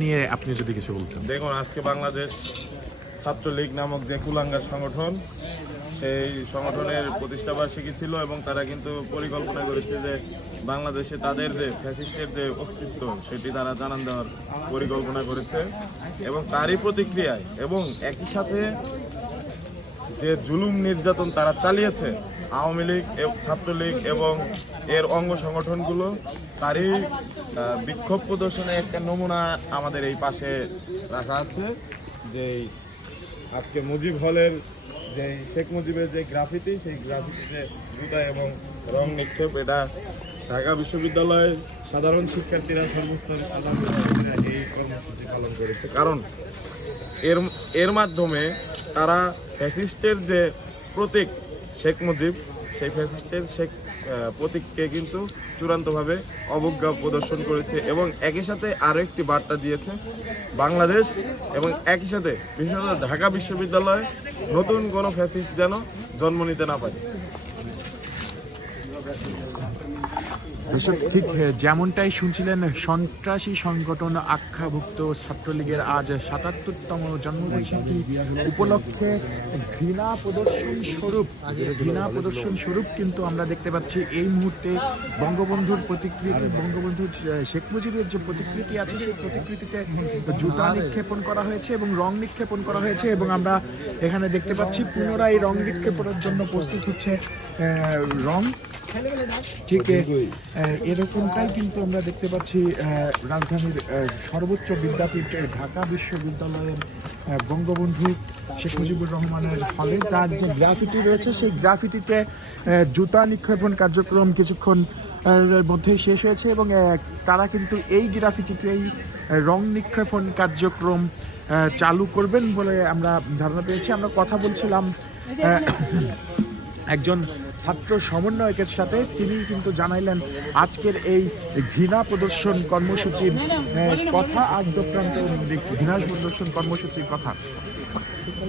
নিয়ে আপনি যদি কিছু বলতেন। দেখুন, আজকে বাংলাদেশ ছাত্রলীগ নামক যে কুলাঙ্গার সংগঠন, সেই সংগঠনের প্রতিষ্ঠাবার্ষিকী ছিল এবং তারা কিন্তু পরিকল্পনা করেছে যে বাংলাদেশে তাদের যে ফ্যাসিস্টের যে অস্তিত্ব সেটি তারা জানান দেওয়ার পরিকল্পনা করেছে। এবং তারই প্রতিক্রিয়ায় এবং একই সাথে যে জুলুম নির্যাতন তারা চালিয়েছে আওয়ামী লীগ, ছাত্রলীগ এবং এর অঙ্গ সংগঠনগুলো, তারই বিক্ষোভ প্রদর্শনে একটা নমুনা আমাদের এই পাশে রাখা আছে। যে আজকে মুজিব হলের যে শেখ মুজিবের যে গ্রাফিতি, সেই গ্রাফিতিতে জুতা এবং রং নিক্ষেপ, এটা ঢাকা বিশ্ববিদ্যালয়ের সাধারণ শিক্ষার্থীরা, সর্বস্তরের সাধারণ শিক্ষার্থীরা এই কর্মসূচি পালন করেছে। কারণ এর মাধ্যমে তারা ফ্যাসিস্টের যে প্রতীক শেখ মুজিব, সেই ফ্যাসিস্টের প্রতীককে কিন্তু চূড়ান্তভাবে অবজ্ঞা প্রদর্শন করেছে এবং একই সাথে আরও একটি বার্তা দিয়েছে বাংলাদেশ এবং একই সাথে বিশেষত ঢাকা বিশ্ববিদ্যালয়ে নতুন কোনো ফ্যাসিস্ট যেন জন্ম নিতে না পারে। দর্শক, ঠিক যেমনটাই শুনছিলেন, সন্ত্রাসী সংগঠন আখ্যাভুক্ত ছাত্রলীগের আজ ৭৭তম জন্মবার্ষিকী উপলক্ষে ঘৃণা প্রদর্শন স্বরূপ কিন্তু আমরা দেখতে পাচ্ছি এই মুহূর্তে বঙ্গবন্ধুর প্রতিকৃতি, বঙ্গবন্ধুর শেখ মুজিবের যে প্রতিকৃতি আছে সেই প্রতিকৃতিতে জুতা নিক্ষেপণ করা হয়েছে এবং রং নিক্ষেপণ করা হয়েছে এবং আমরা এখানে দেখতে পাচ্ছি পুনরায় রং নিক্ষেপণের জন্য প্রস্তুত হচ্ছে রং। ঠিক এরকমটাই কিন্তু আমরা দেখতে পাচ্ছি রাজধানীর সর্বোচ্চ বিদ্যাপীঠ ঢাকা বিশ্ববিদ্যালয়ের বঙ্গবন্ধু শেখ মুজিবুর রহমানের হলে তার যে গ্রাফিটি রয়েছে, সেই গ্রাফিটিতে জুতা নিক্ষেপণ কার্যক্রম কিছুক্ষণ মধ্যেই শেষ হয়েছে এবং তারা কিন্তু এই গ্রাফিটিতেই রং নিক্ষেপণ কার্যক্রম চালু করবেন বলে আমরা ধারণা পেয়েছি। আমরা কথা বলছিলাম একজন ছাত্র সমন্বয়কের সাথে, তিনি কিন্তু জানাইলেন আজকের এই ঘৃণা প্রদর্শন কর্মসূচির কথা, আদ্যপ্রান্ত ঘৃণা প্রদর্শন কর্মসূচির কথা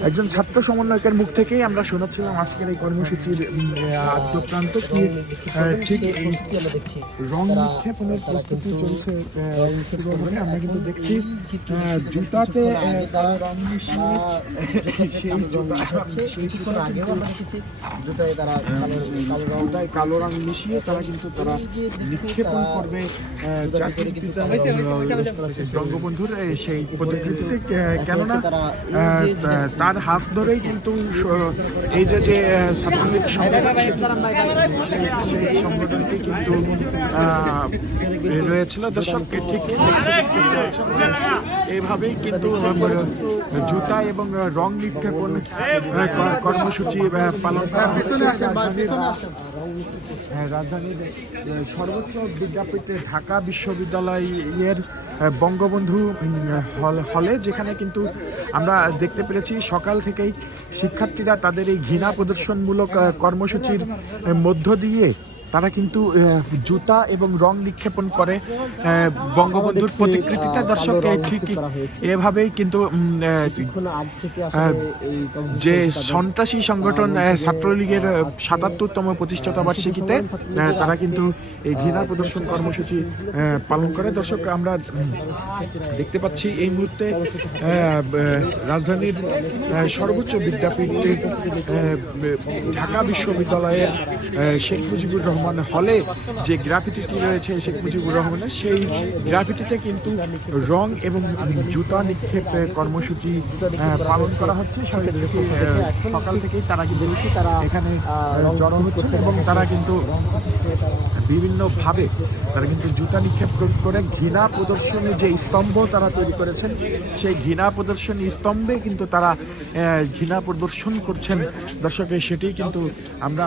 একজন ছাত্র সমন্বয়কের মুখ থেকেই আমরা শোনাচ্ছিলাম আজকের এই কর্মসূচির আদ্যপ্রান্ত কি। ঠিক এই রং নিক্ষেপণের প্রস্তুতি চলছে, আমরা কিন্তু দেখছি জুতাতে রং মিশিয়ে কালো রং মিশিয়ে তারা কিন্তু তারা নিক্ষেপণ করবে জাতির পিতা বঙ্গবন্ধুর সেই প্রতিকৃতিতে। কেননা তার হাত ধরেই কিন্তু এই যে ছাত্রলীগ সংগঠন, সেই সংগঠনটি কিন্তু রয়েছিল। দর্শককে ঠিক এইভাবেই কিন্তু জুতা এবং রং নিক্ষেপণ কর্মসূচি পালন করা রাজধানীর সর্বোচ্চ বিদ্যাপীঠে ঢাকা বিশ্ববিদ্যালয়ের বঙ্গবন্ধু হলে, যেখানে কিন্তু আমরা দেখতে পেরেছি সকাল থেকেই শিক্ষার্থীরা তাদের এই ঘৃণা প্রদর্শনমূলক কর্মসূচির মধ্য দিয়ে তারা কিন্তু জুতা এবং রং নিক্ষেপণ করে বঙ্গবন্ধুর প্রতিকৃতিতে। দর্শক, ঠিক এভাবেই কিন্তু যে সন্ত্রাসী সংগঠন ছাত্রলীগের ৭৭তম প্রতিষ্ঠাতা বার্ষিকীতে তারা কিন্তু এই ঘৃণা প্রদর্শন কর্মসূচি পালন করে। দর্শক, আমরা দেখতে পাচ্ছি এই মুহূর্তে রাজধানীর সর্বোচ্চ বিদ্যাপীঠ ঢাকা বিশ্ববিদ্যালয়ের শেখ মুজিবুর রহমান হলে যে গ্রাফিটিটি রয়েছে শেখ মুজিবুর রহমানের, সেই গ্রাফিটিতে কিন্তু রং এবং জুতা নিক্ষেপ কর্মসূচি পালন করা হচ্ছে। সকাল থেকেই তারা কিন্তু এখানে জড়ো হচ্ছে এবং তারা কিন্তু বিভিন্নভাবে তারা কিন্তু জুতা নিক্ষেপ করে ঘৃণা প্রদর্শনী যে স্তম্ভ তারা তৈরি করেছেন, সেই ঘৃণা প্রদর্শনী স্তম্ভে কিন্তু তারা ঘৃণা প্রদর্শন করছেন। দর্শকের সেটি কিন্তু আমরা